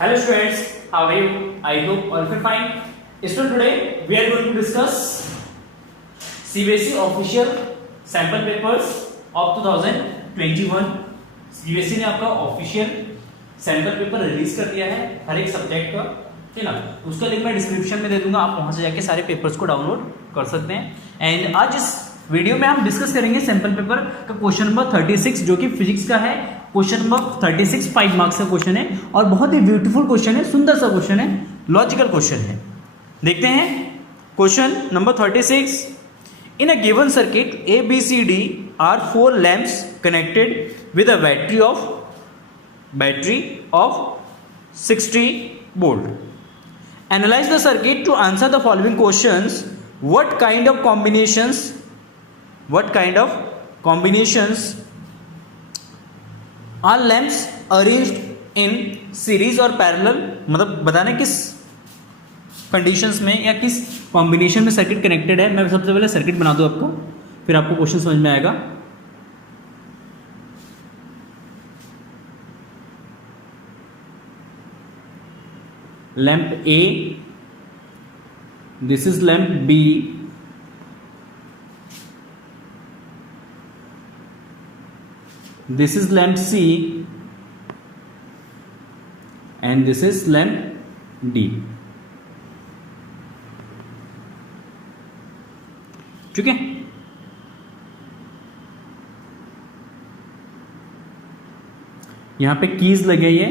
Hello students, how are you? I hope all are fine. So today we are going to discuss CBSE official sample papers of 2021. CBSE ने आपका official sample paper release कर दिया है हर एक subject का, ठीक है ना। उसका लिंक मैं डिस्क्रिप्शन में दे दूंगा, आप वहां से जाके सारे पेपर्स को डाउनलोड कर सकते हैं। एंड आज इस वीडियो में हम डिस्कस करेंगे सैंपल पेपर का क्वेश्चन नंबर 36 जो कि फिजिक्स का है। क्वेश्चन नंबर 36 5 मार्क्स का क्वेश्चन है और बहुत ही ब्यूटीफुल क्वेश्चन है, सुंदर सा क्वेश्चन है, लॉजिकल क्वेश्चन है। देखते हैं question number 36। In a given circuit ABCD are 4 lamps connected with a battery of 60 volt. Analyse the circuit to answer the following questions. What kind of combinations are lamps arranged in series और parallel, मतलब बताना किस conditions में या किस combination में circuit connected है। मैं सबसे पहले सर्किट बना दूं आपको, फिर आपको क्वेश्चन समझ में आएगा। Lamp A, this is lamp B, this is lamp C and this is lamp D। ठीक है, यहां पे कीज लगे ये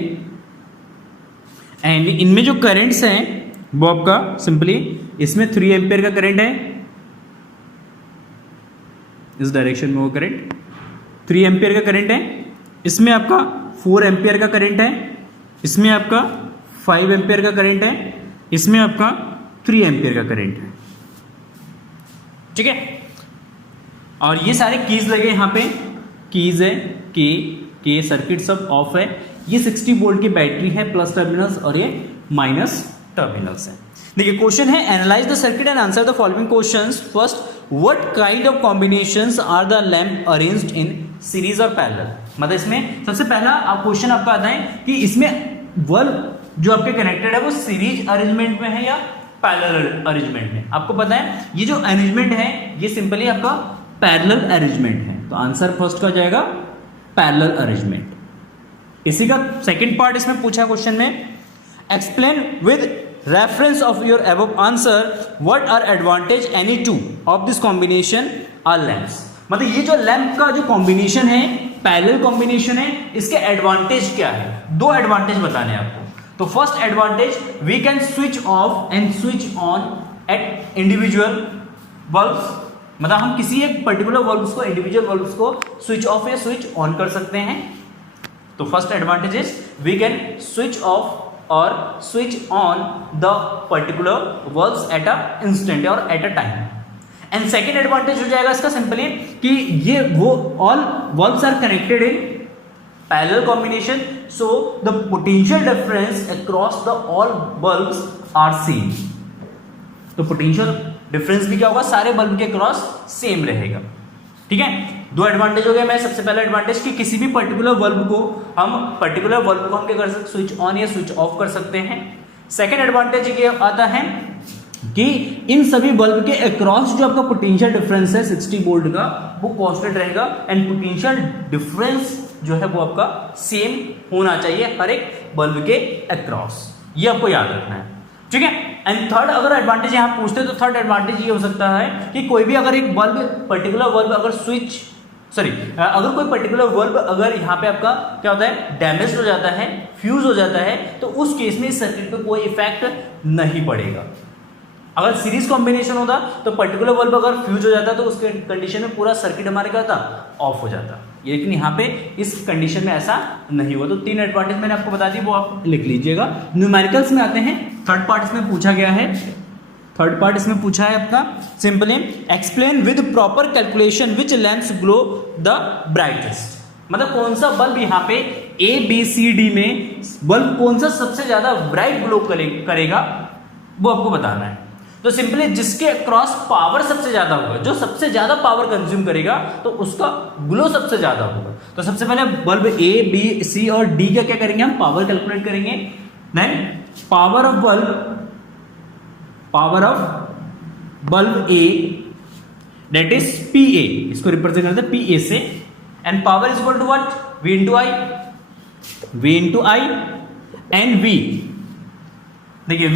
एंड इनमें जो करंट्स हैं वो आपका सिंपली इसमें 3 एम्पियर का करंट है, इस डायरेक्शन में वो करंट 3 एम्पियर का करंट है, इसमें आपका 4 एम्पियर का करंट है, इसमें आपका 5 एम्पियर का करंट है, इसमें आपका 3 एम्पियर का करंट है। ठीक है, और ये सारे कीज लगे यहां पे, कीज है के सर्किट सब ऑफ है। ये 60 वोल्ट की बैटरी है, प्लस टर्मिनल्स और ये माइनस टर्मिनल्स है। देखिए क्वेश्चन है analyse the circuit and answer the following questions. First, what kind of combinations are the lamp arranged in series और पैरेलल। मतलब इसमें सबसे पहला क्वेश्चन आपका आता है कि इसमें बल्ब जो आपके कनेक्टेड है वो सीरीज अरेंजमेंट में है या पैरेलल अरेंजमेंट में। आपको पता है ये जो अरेंजमेंट है ये सिंपली आपका पैरेलल अरेंजमेंट है, तो आंसर फर्स्ट का जाएगा पैरेलल अरेंजमेंट। इसी का सेकंड पार्ट इसमें पूछा क्वेश्चन में, explain with reference of your above answer what are advantage any two of this combination are lamps. मतलब ये जो लैंप का जो कॉम्बिनेशन है, पैरेलल कॉम्बिनेशन है, इसके एडवांटेज क्या है। 2 एडवांटेज बताने हैं आपको। तो first advantage, we can switch off and switch on at individual bulbs. मतलब हम किसी एक पर्टिकुलर बल्ब्स को, इंडिविजुअल बल्ब्स को स्विच ऑफ या स्विच ऑन कर सकते हैं। तो first advantage is we can switch off और switch on the particular bulbs at a instant और at a time. And second advantage हो जाएगा इसका सिंपली कि ये वो all bulbs are connected in parallel combination, so the potential difference across the all bulbs are same. तो potential difference भी क्या होगा, सारे बल्ब के क्रॉस सेम रहेगा। ठीक है, 2 एडवांटेज हो गया। मैं सबसे पहला एडवांटेज कि किसी भी पर्टिकुलर बल्ब को हम क्या कर सकते, स्विच ऑन या स्विच ऑफ कर सकते हैं। सेकेंड एडवांटेज ये आता है कि इन सभी बल्ब के अक्रॉस जो आपका पोटेंशियल डिफरेंस है 60 वोल्ट का, वो कांस्टेंट रहेगा एंड पोटेंशियल डिफरेंस जो है वो आपका सेम होना चाहिए हर एक बल्ब के अक्रॉस। ये आपको याद रखना है। ठीक है, एंड थर्ड अगर एडवांटेज यहां पूछते हैं तो थर्ड एडवांटेज ये हो सकता है कि कोई भी अगर एक बल्ब पर्टिकुलर बल्ब अगर अगर कोई पर्टिकुलर बल्ब अगर यहाँ पे आपका क्या होता है, डैमेज हो जाता है, फ्यूज हो जाता है, तो उस केस में इस सर्किट पे कोई इफेक्ट नहीं पड़ेगा। अगर सीरीज कॉम्बिनेशन होता तो पर्टिकुलर बल्ब अगर फ्यूज हो जाता तो उस कंडीशन में पूरा सर्किट हमारे क्या होता, ऑफ हो जाता। लेकिन यहाँ पे इस कंडीशन में ऐसा नहीं हुआ। तो 3 एडवांटेज मैंने आपको बता दी, वो आप लिख लीजिएगा। न्यूमेरिकल्स में आते हैं, थर्ड पार्ट इसमें पूछा गया है। थर्ड पार्ट इसमें पूछा है आपका simply explain with proper calculation which lamps glow the brightest. मतलब कौन सा बल्ब यहाँ पे ABCD में बल्ब कौन सा सबसे ज्यादा ब्राइट ग्लो करेगा वो आपको बताना है। तो सिंपली जिसके क्रॉस पावर सबसे ज्यादा होगा, जो सबसे ज्यादा पावर कंज्यूम करेगा तो उसका ग्लो सबसे ज्यादा होगा। तो सबसे पहले बल्ब A, B, C और D का क्या करेंगे हम, पावर कैलकुलेट करेंगे। Then power of bulb A that is P A, इसको रिप्रेजेंट करते हैं पी ए से, and power is equal to what, V into I, and V, देखिए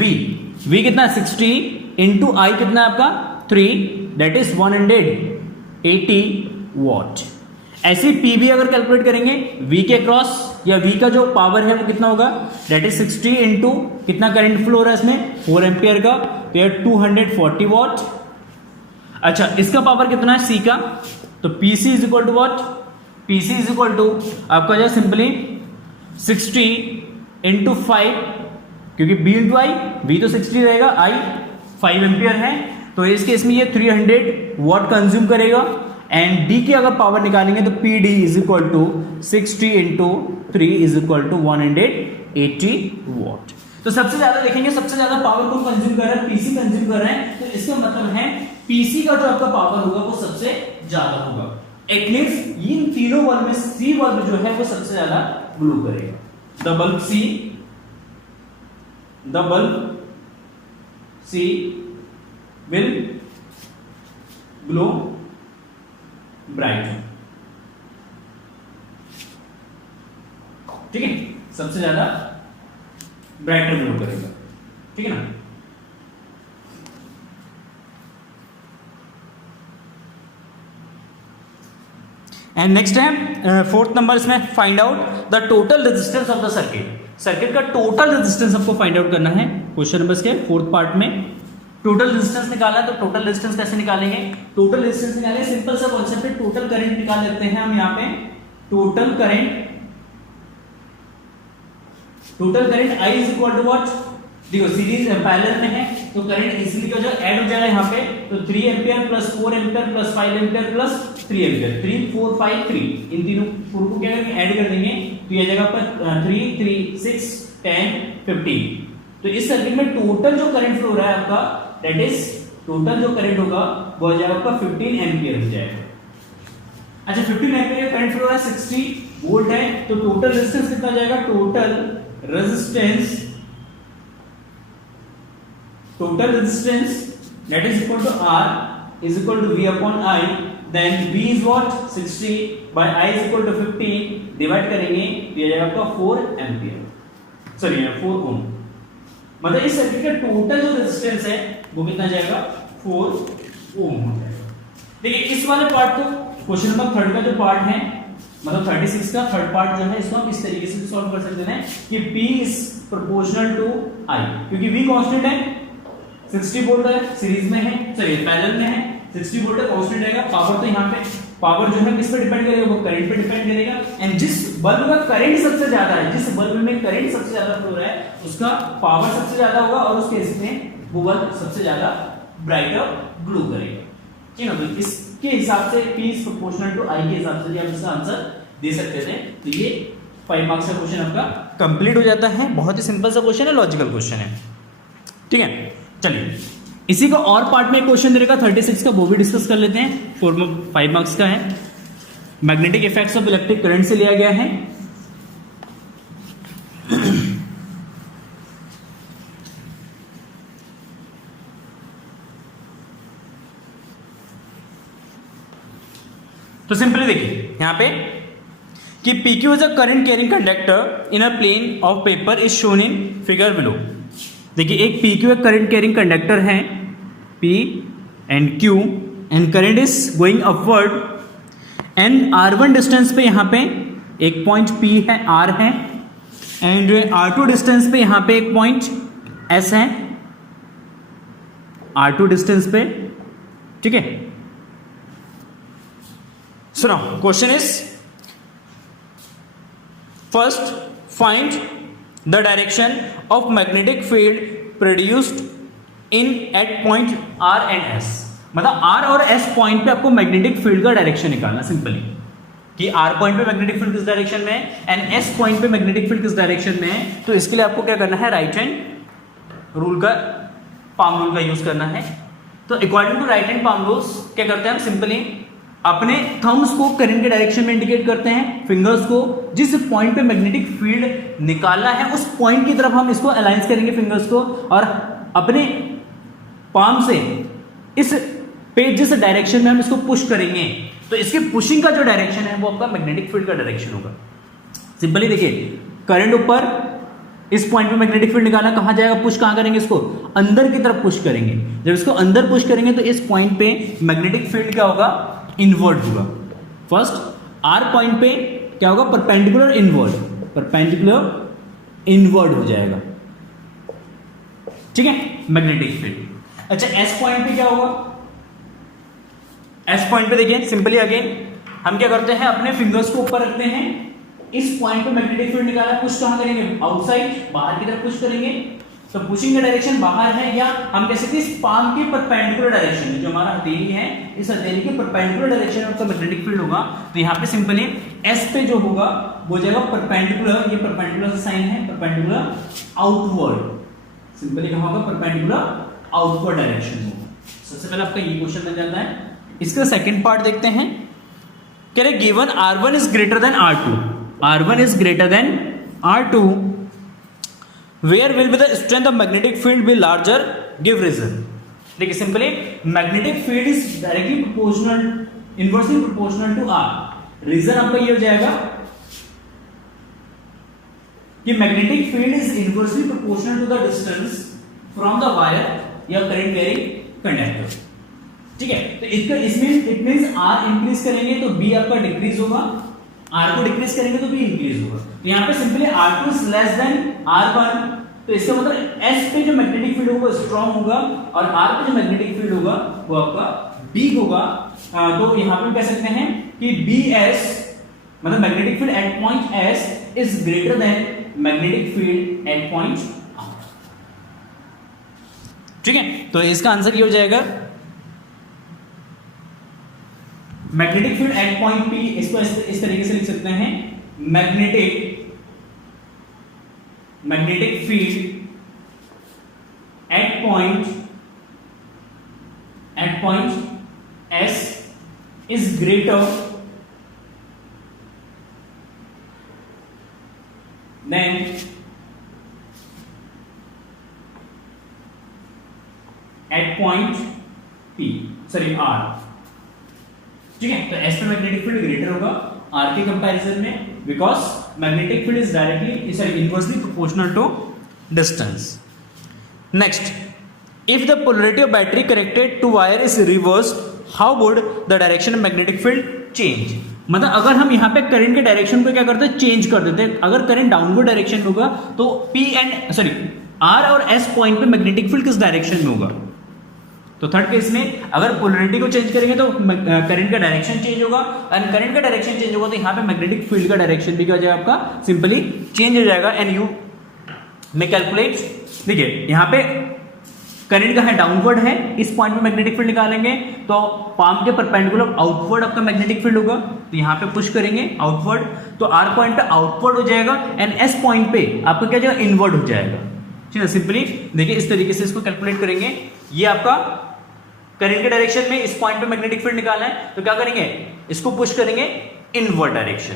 वी कितना 60 इंटू आई कितना आपका 3, दैट इज 180 वॉट। ऐसे पी भी अगर कैलकुलेट करेंगे वी के क्रॉस या वी का जो पावर है वो कितना होगा, दैट इज 60 इंटू कितना करंट फ्लो हो रहा है इसमें 4 एम्पियर का, तो यार 240 वॉट। अच्छा इसका पावर कितना है सी का, तो PC is equal to watt, PC is equal to आपका जो सिंपली 60 इंटू 5, क्योंकि बी इंटू आई, वी तो 60 रहेगा, आई 5 एम्पियर है, तो इस केस में ये 300 वॉट कंज्यूम करेगा। एंड डी की अगर पावर निकालेंगे तो P D is equal to 60 into 3 is equal to 180 watt. तो सबसे ज्यादा देखेंगे, सबसे ज्यादा पावर कौन कंज्यूम कर रहा है, पीसी कंज्यूम कर रहा है, तो इसका मतलब है पीसी का जो आपका पावर होगा वो सबसे ज्यादा होगा। एटलीस्ट इन तीनों बल्ब में सी बल्ब जो है वो सबसे ज्यादा ग्लो करेगा। The bulb C will glow bright, ठीक है, सबसे ज्यादा ब्राइटर ग्लो करेगा, ठीक है ना। एंड नेक्स्ट है फोर्थ नंबर, इसमें find out the total resistance of the circuit. Circuit का टोटल रेजिस्टेंस आपको फाइंड आउट करना है क्वेश्चन नंबर के फोर्थ पार्ट में। टोटल रेजिस्टेंस निकालना है, तो टोटल रेजिस्टेंस कैसे निकालेंगे, टोटल रेजिस्टेंस निकालेंगे सिंपल सा कॉन्सेप्ट है, टोटल करंट निकाल लेते हैं हम यहाँ पे। Total current I is equal to what, देखो सीरीज पैरेलल में है तो करंट इजीली का जो ऐड हो जाएगा यहाँ पे, तो 3 ampere plus 4 ampere plus 5 ampere plus 3 ampere, 3 4 5 3, इन तीनों को क्या करेंगे ऐड कर देंगे, तो ये जगह पर 3 3 6 10 15। तो इस सर्किट में टोटल जो करंट फ्लो हो रहा है आपका, दैट इज टोटल जो करंट होगा वो हो जाएगा आपका 15 एम्पियर हो जाएगा। अच्छा 15 एम्पियर का करंट फ्लो हो रहा है, 60 वोल्ट है, तो टोटल रेजिस्टेंस कितना हो जाएगा, total resistance that is equal to R is equal to V upon I, then V is what 60 by I is equal to 15, divide करेंगे तो ये जाएगा आपका 4 एम्पियर, सॉरी 4 ओम। मतलब इस सर्किट का टोटल जो रेजिस्टेंस है वो कितना जाएगा 4 ओम हो जाएगा। देखिए इस वाले पार्ट को क्वेश्चन नंबर 3 का जो पार्ट है, मतलब 36 का थर्ड पार्ट जो है, इसको हम इस तरीके से सॉल्व कर सकते हैं कि P is proportional to I, क्योंकि V कांस्टेंट है, 60 वोल्ट है, सीरीज में है, सॉरी पैरेलल में है, 60 वोल्ट है, कांस्टेंट रहेगा। पावर तो यहाँ पे पावर जो है किस पे डिपेंड करेगा, वो करंट पे डिपेंड करेगा। एंड जिस बल्ब का करंट सबसे ज्यादा है, जिस बल्ब में करंट सबसे ज्यादा फ्लो रहा है, उसका पावर सबसे ज्यादा होगा और उस केस में वो बल्ब सबसे ज्यादा ब्राइटर ग्लो करेगा, ठीक है ना। तो इसके हिसाब से P is proportional to I के हिसाब से आप इसका आंसर दे सकते थे। तो ये 5 मार्क्स का क्वेश्चन आपका कंप्लीट हो जाता है। बहुत ही सिंपल सा क्वेश्चन है, लॉजिकल क्वेश्चन है, ठीक है। चलिए इसी का और पार्ट में क्वेश्चन देगा 36 का, वो भी डिस्कस कर लेते हैं। 5 मार्क्स का है, magnetic effects of electric current से लिया गया है। तो सिंपली देखिए यहां पे कि PQ is a current carrying conductor in a plane of paper is shown in figure below. देखिए एक PQ एक करंट कैरिंग कंडक्टर है, P and Q, and current is going upward, and R1 distance पे यहाँ पे एक point P है, R है, एंड R2 डिस्टेंस पे यहाँ पे एक पॉइंट S है, R2 डिस्टेंस पे, ठीक है। सुनो question is first find the direction of magnetic field produced in at point R and S। मतलब R और S पॉइंट पे आपको मैग्नेटिक फील्ड का डायरेक्शन निकालना सिंपली, कि R पॉइंट पे मैग्नेटिक फील्ड किस डायरेक्शन में है एंड S पॉइंट पे मैग्नेटिक फील्ड किस डायरेक्शन में है। तो इसके लिए आपको क्या करना है, राइट हैंड रूल का, पाम रूल का यूज करना है। तो according to right hand palm rules क्या करते हैं हम, सिंपली अपने थम्स को करंट के डायरेक्शन में इंडिकेट करते हैं, फिंगर्स को जिस पॉइंट पे मैग्नेटिक फील्ड निकालना है उस पॉइंट की तरफ हम इसको अलाइन करेंगे फिंगर्स को, और अपने पाम से इस पे जिस डायरेक्शन में हम इसको पुश करेंगे तो इसके पुशिंग का जो डायरेक्शन है वो आपका मैग्नेटिक फील्ड का डायरेक्शन होगा। सिंपली देखिए, करंट ऊपर, इस पॉइंट पे मैग्नेटिक फील्ड निकालना, कहां जाएगा, पुश कहां करेंगे, इसको अंदर की तरफ पुश करेंगे। जब इसको अंदर पुश करेंगे तो इस पॉइंट पे मैग्नेटिक फील्ड क्या होगा, इनवर्ट होगा। फर्स्ट आर पॉइंट पे क्या होगा, परपेंडिकुलर इनवर्ट, परपेंडिकुलर इनवर्ट हो जाएगा, ठीक है, मैग्नेटिक फील्ड। अच्छा, एस पॉइंट पे क्या होगा, एस पॉइंट पे देखिए सिंपली अगेन हम क्या करते हैं, अपने फिंगर्स को ऊपर रखते हैं, इस पॉइंट पे मैग्नेटिक फील्ड निकाला, पुश कहां करेंगे, आउटसाइड, बाहर की तरफ पुश करेंगे। तो पुशिंग का डायरेक्शन बाहर है, या हम कह सकते हैं इस पाम के परपेंडिकुलर डायरेक्शन में, जो हमारा हथेली है इस हथेली के परपेंडिकुलर डायरेक्शन में आपका मैग्नेटिक फील्ड होगा। तो यहाँ पे सिंपली एस पे जो होगा वो जाएगा परपेंडिकुलर, ये परपेंडिकुलर साइन है, परपेंडिकुलर आउटवर्ड, सिंपली कहां होगा, परपेंडिकुलर आउटवर्ड डायरेक्शन होगा। सबसे पहले आपका ये क्वेश्चन बन जाता है। इसका सेकंड पार्ट देखते हैं, कह रहे given R1 is greater then R2, R1 is greater than R2, where will be the strength of magnetic field be larger, give reason। देखिए simply magnetic field is directly proportional, inversely proportional to R। Reason आपका ये हो जाएगा कि magnetic field is inversely proportional to the distance from the wire या current carrying conductor, ठीक है। तो इसमें इट मींस R इंक्रीज करेंगे तो B आपका डिक्रीज होगा, R को डिक्रीज करेंगे तो B इंक्रीज होगा। तो यहाँ पे simply R2 is less than R1, तो इसका मतलब S पे जो मैग्नेटिक फील्ड होगा स्ट्रॉन्ग होगा, और R पे जो मैग्नेटिक फील्ड होगा वो आपका वीक होगा। तो यहाँ पे कह सकते हैं कि BS मतलब magnetic field at point S is greater than magnetic field at point R, ठीक है। तो इसका आंसर ये हो जाएगा magnetic field at point P, इसको इस तरीके से लिख सकते हैं, magnetic field at point S is greater than at point P, sorry R, ठीक है। तो S पे मैग्नेटिक फील्ड ग्रेटर होगा R के कंपैरिजन में, because magnetic field is directly sorry inversely proportional to distance. Next, if the polarity of battery connected to wire is reverse, how would the direction of magnetic field change. मतलब अगर हम यहाँ पे current के direction को क्या करते हैं, चेंज कर देते हैं। अगर करंट डाउनवर्ड डायरेक्शन में होगा तो R और S पॉइंट पे मैग्नेटिक फील्ड किस डायरेक्शन में होगा। तो थर्ड केस में अगर पोलैरिटी को चेंज करेंगे तो करंट का डायरेक्शन चेंज होगा, एंड करंट का डायरेक्शन चेंज होगा तो यहाँ पे मैग्नेटिक फील्ड का डायरेक्शन भी क्या हो जाएगा आपका, सिंपली चेंज हो जाएगा। एंड यू में कैलकुलेट, देखिए यहाँ पे करंट का है डाउनवर्ड है, इस पॉइंट पे मैग्नेटिक फील्ड निकालेंगे तो पाम के परपेंडिकुलर आउटवर्ड आपका मैग्नेटिक फील्ड होगा, तो यहाँ पे पुश करेंगे आउटवर्ड, तो R पॉइंट पे आउटवर्ड हो जाएगा, एंड S पॉइंट पे आपका क्या जाएगा, इनवर्ड हो जाएगा, ठीक है। सिंपली देखिए इस तरीके से इसको कैलकुलेट करेंगे। ये आपका करंट के डायरेक्शन में इस पॉइंट पे मैग्नेटिक फील्ड निकालना है, तो क्या करेंगे, इसको पुश करेंगे इनवर्ड डायरेक्शन।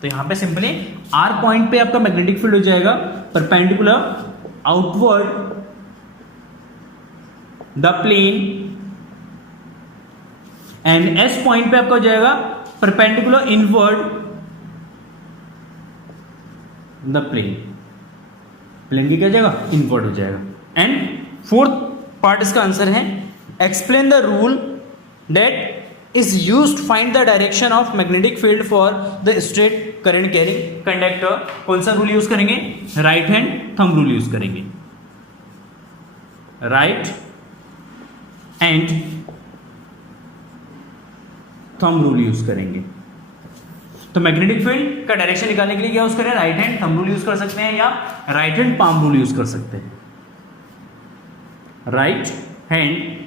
तो यहां पे सिंपली R पॉइंट पे आपका मैग्नेटिक फील्ड हो जाएगा perpendicular outward the plane, and S point पे आपका हो जाएगा perpendicular inward the plane, plane की क्या हो जाएगा, इनवर्ड हो जाएगा। एंड फोर्थ पार्ट इसका आंसर है, explain the rule that is used to find the direction of magnetic field for the straight current carrying conductor. कौन सा रूल यूज करेंगे, right hand thumb rule use करेंगे, right hand thumb rule use करेंगे। तो magnetic field का direction निकालने के लिए क्या यूज करें, right hand thumb rule use कर सकते हैं, या right hand palm rule use कर सकते हैं। राइट हैंड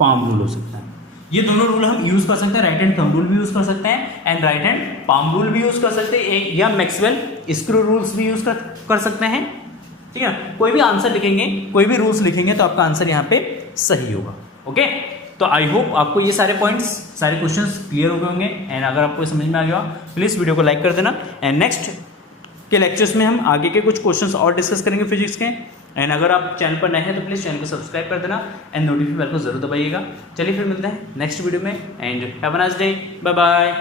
पाम रूल हो सकता है, ये दोनों रूल हम यूज कर सकते हैं। राइट हैंड थंब रूल भी यूज कर सकते हैं, and right hand palm rule भी यूज कर सकते हैं, या मैक्सवेल स्क्रू रूल्स भी यूज कर सकते हैं, ठीक ठीक है ना। कोई भी आंसर लिखेंगे, कोई भी रूल्स लिखेंगे तो आपका आंसर यहाँ पे सही होगा। ओके, तो आई होप आपको ये सारे पॉइंट्स, सारे क्वेश्चंस क्लियर हो गए होंगे। एंड अगर आपको समझ में आ गया प्लीज़ वीडियो को लाइक कर देना। एंड नेक्स्ट के लेक्चर्स में हम आगे के कुछ क्वेश्चंस और डिस्कस करेंगे फिजिक्स के। एंड अगर आप चैनल पर नए हैं तो प्लीज़ चैनल को सब्सक्राइब कर देना एंड नोटिफिकेशन बेल को जरूर दबाइएगा। चलिए फिर मिलते हैं नेक्स्ट वीडियो में and have a nice day, bye bye.